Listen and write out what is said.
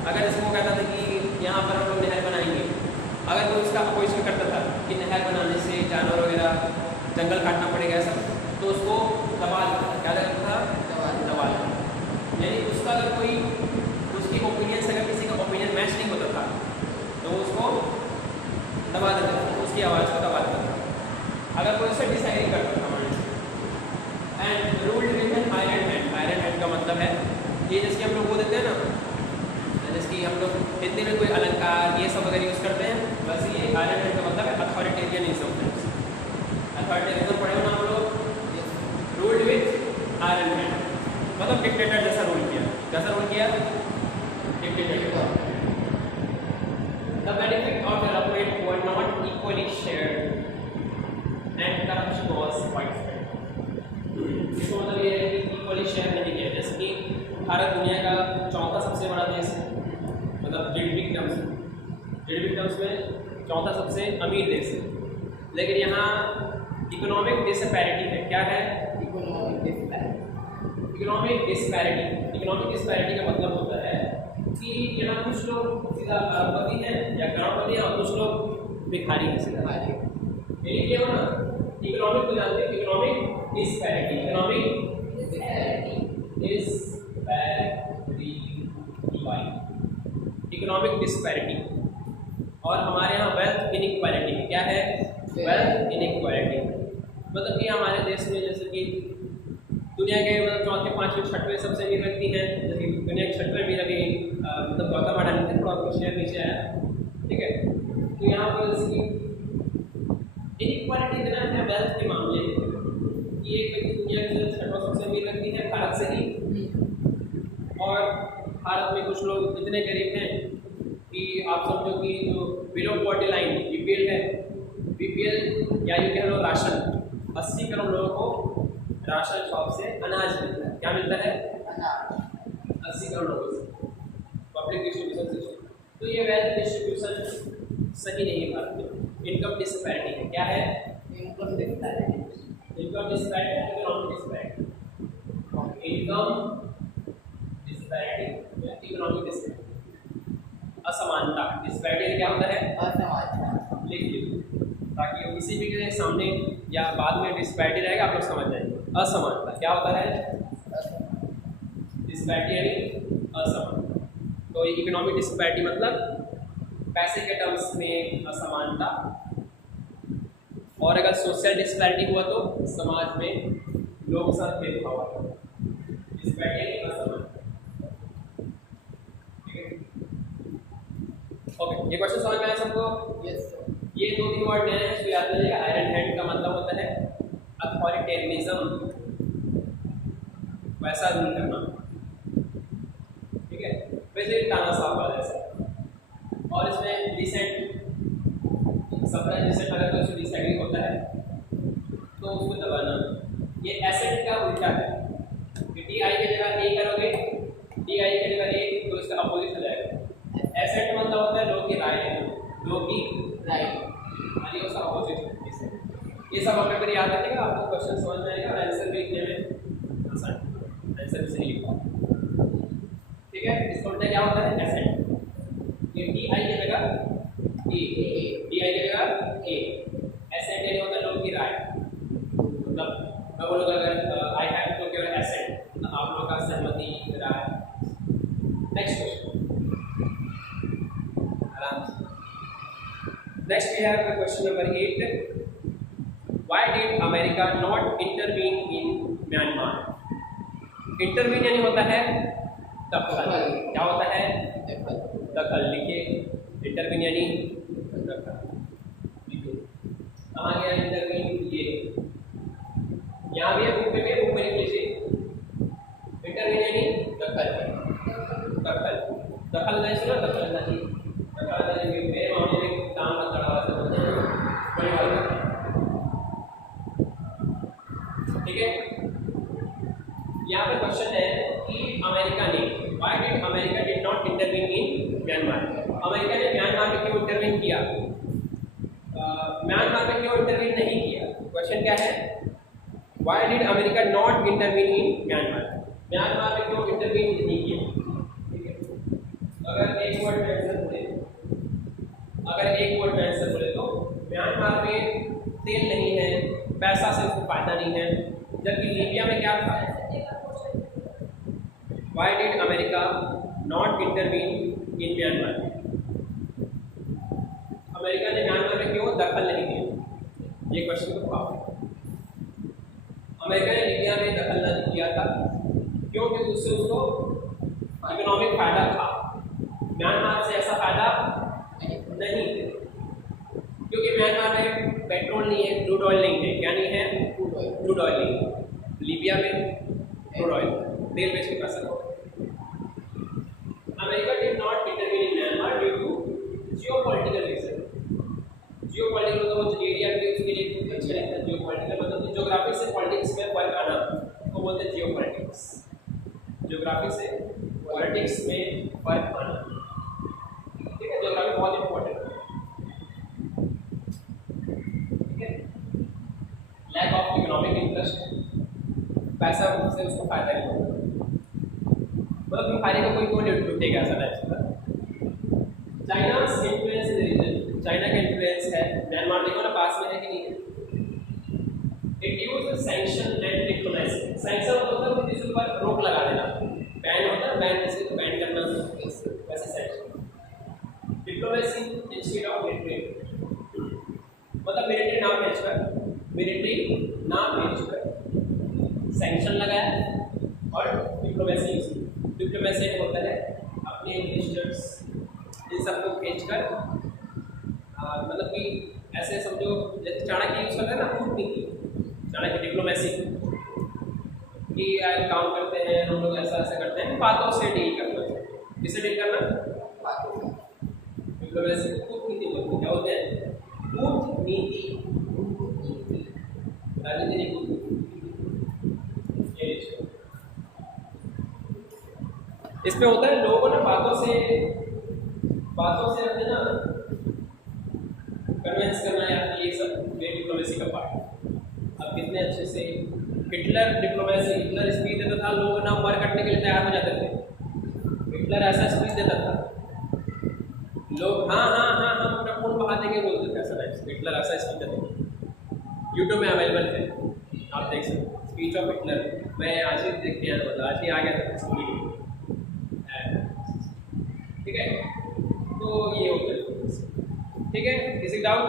अगर जैसे वो कहता था कि यहाँ पर हम लोग नहर बनाएंगे, अगर कोई उसका अपोजिशन करता था कि नहर बनाने से जानवर वगैरह जंगल काटना पड़ेगा ऐसा, तो उसको दबा देता था। क्या लगता था? दबा देता। यानी उसका अगर कोई उसकी ओपिनियन से अगर किसी का ओपिनियन मैच नहीं होता था तो उसको दबा देता था, उसकी आवाज़ को दबा देता था अगर कोई उससे डिसएग्री करता था माइंड से। And ruled with an iron hand. Iron hand का मतलब है ये जिसके हम लोग वो देते हैं ना, जिसकी हम लोग हिंदी में कोई अलंकार ये सब अगर यूज़ करते हैं, बस ये आयरन हैंड का मतलब है अथॉरिटेरियनिज्म। अथॉरिटेरियनिज्म पढ़े हो ना हम लोग? रूल्ड विद आयरन हैंड मतलब डिक्टेटर जैसा रूल किया। कैसा रूल किया? Dictator. The benefit of development were not equally shared and corruption was widespread. इसका मतलब ये है कि इक्वली शेयर नहीं किया। जैसे कि भारत दुनिया का चौथा सबसे बड़ा देश है, मतलब जीडीपी टर्म्स में चौथा सबसे अमीर देश है, लेकिन यहाँ इकोनॉमिक डिसपैरिटी है। क्या है? इकोनॉमिक डिस्पैरिटी का मतलब होता है कि यहाँ कुछ लोग सीधा अरबपति हैं या करोड़पति हैं और कुछ लोग भिखारी हैं सीधा। ये क्या हो ना, इकोनॉमिक को जानते हैं, इकोनॉमिक डिस्पैरिटी इकोनॉमिक डिस्पैरिटी। और हमारे यहाँ वेल्थ इनइक्वालिटी है। क्या है? Wealth inequality. मतलब कि हमारे देश में जैसे कि दुनिया के मतलब चौथे पाँचवें छठवें सबसे अमीर व्यक्ति हैं, जैसे दुनिया के छठवें अमीर अभी मतलब गौतम अडानी थे, थोड़ा उनका शेयर नीचे आया, ठीक है। तो यहाँ पर इसकी इनइक्वालिटी इतना है वेल्थ के मामले में कि एक व्यक्ति दुनिया के छठवां सबसे अमीर व्यक्ति है भारत से ही, और भारत में कुछ लोग इतने गरीब हैं कि आप समझो कि जो बिलो पॉवर्टी लाइन बीपीएल है, बीपीएल या यूँ कह लो राशन, 80 करोड़ लोगों को राशन शॉप से अनाज मिलता है। क्या मिलता है? 80 करोड़ लोगों से पब्लिक डिस्ट्रीब्यूशन सिस्टम। तो ये वेल्थ डिस्ट्रीब्यूशन सही नहीं है भारत में। इनकम डिस्पैरिटी है। क्या है? Income disparity, economic disparity, economic disparity, असमानता। डिस्पैरिटी क्या होता है? असमानता। लिख लीजिए ताकि किसी भी के सामने या बाद में डिस्पैरिटी रहेगा आप लोग समझ जाएंगे। असमानता क्या होता है? डिस्पैरिटी यानी असमानता। तो इकोनॉमिक डिस्पैरिटी मतलब पैसे के टर्म्स में असमानता, और अगर सोशल डिस्पैरिटी हुआ तो समाज में लोगों के साथ भेदभाव। डिस्पैरिटी असमानता, ठीक है। ओके, ये क्वेश्चन समझ में आया सबको? यस। ये 2-3 वर्ड नए हैं, इसको याद रखिएगा। आयरन हैंड का मतलब होता है अथॉरिटेरियनिज्म, वैसा रूल करना, ठीक है। वैसे तानाशाह वाला जैसा। और इसमें डिसेंट सप्लाई डिसेंट अगर कोई डिसएग्री होता है तो उसको दबाना। ये एसेट का उल्टा है कि डी आई की जगह ए करोगे, डी आई की जगह ए तो इसका अपोजिट हो जाएगा। एसेट मतलब होता है लोग की राय, लोग की राय यानी उसका अपोजिट। ये सब आप पेपर याद रखिएगा, आपको क्वेश्चन समझ में आएगा, आंसर भी लिखने में आसान, आंसर भी सही लिखा, ठीक है। इसका उल्टा क्या होता है? एसेट। ये डी आई की जगह ए, डी आई की जगह ए। एसेट ये होता है लोगों की राय, मतलब मैं बोलूँगा अगर I have to give asset तो आप लोगों का सहमति राय। नेक्स्ट क्वेश्चन, आराम से। Next we have question number 8। Why did America not intervene in Myanmar? Intervene यानी होता है दखल। क्या होता है? दखल। लिखिए, इंटरवीन यानी दखल। लिखिए कहाँ गया इंटरवीन? ये यहाँ भी है, बुक में भी, बुक में लिख लीजिए। इंटरवीन यानी दखल, दखल, दखल नहीं सुना? दखल नहीं, दखल नहीं। मेरे मामले में काम मत करवा सकते, बड़ी बात है, ठीक है। यहाँ पे क्वेश्चन है कि अमेरिका ने, why did America did not intervene in Myanmar? America ने म्यांमार में क्यों इंटरवीन किया? म्यांमार में क्यों इंटरवीन नहीं किया? क्वेश्चन क्या है? Why did America not intervene in Myanmar? Myanmar में क्यों इंटरवीन नहीं किया? ठीक है, अगर तेल नहीं है, पैसा से उसको फायदा नहीं है। जबकि लीबिया में क्या था? Why did America not intervene in Myanmar? America ने म्यांमार में क्यों दखल नहीं दिया? ये क्वेश्चन को आप, अमेरिका ने लीबिया में दखल नहीं किया था क्योंकि उससे उसको इकोनॉमिक फायदा था। म्यांमार से ऐसा फायदा नहीं, क्योंकि म्यांमार में पेट्रोल नहीं है, क्रूड ऑयल नहीं है। क्या नहीं है? क्रूड ऑयल नहीं है। लीबिया में क्रूड ऑयल, तेल बेच के पैसा हो। America did not intervene in Myanmar due to geopolitical reason. Geopolitical मतलब वो एरिया के उसके लिए अच्छा रहता है। जियोपॉलिटिकल मतलब ज्योग्राफी से पॉलिटिक्स में फर्क आना, तो बोलते हैं जियोपॉलिटिक्स। ज्योग्राफी से पॉलिटिक्स में फर्क आना, ठीक है। ज्योग्राफी बहुत इंपॉर्टेंट है, ठीक है। लैक ऑफ इकोनॉमिक इंटरेस्ट, पैसा से उसको फायदा नहीं होगा, मतलब फायदे का कोई नहीं लुटेगा ऐसा type. China influence in the region, China का इन्फ्लुएंस है। म्यांमार देखो ना पास में है कि नहीं है। It use sanction and diplomacy. Sanction मतलब किसी पर रोक लगा देना, बैन होता है, बैन किसी को बैन करना, वैसे sanction. Diplomacy instead of military, मतलब मिलिट्री ना भेजकर सैंक्शन लगाया। और डिप्लोमेसी, डिप्लोमेसी होता है अपने मिनिस्टर्स इन सबको भेजकर, मतलब कि ऐसे समझो जैसे चाणक्य यूज करते हैं ना कूटनीति, चाणक्य डिप्लोमेसी कि काम करते हैं हम लोग, ऐसा ऐसा करते हैं, बातों से डील करना। किससे डील करना? डिप्लोमेसी कूटनीति बोलते हैं। क्या होते हैं? कूटनीति, राजनीति नहीं, कूटनीति। इसमें होता है लोगों ने बातों से अपने ना कन्विंस करना, या ये सब डिप्लोमेसी का पार्ट है। अब कितने अच्छे से हिटलर डिप्लोमेसी, हिटलर स्पीच देता था, लोग ना मर कटने के लिए तैयार हो जाते थे। हिटलर ऐसा स्पीच देता था, लोग हाँ हाँ हाँ हम अपना खून बहा देंगे बोलते थे। ऐसा टाइप हिटलर ऐसा स्पीच देता था। यूट्यूब में अवेलेबल है, आप देख सकते हैं स्पीच ऑफ हिटलर। मैं आज ही देख के आया, मतलब आज ही आ गया था वीडियो, ठीक है। तो ये होता है, ठीक है। किसी डाउट?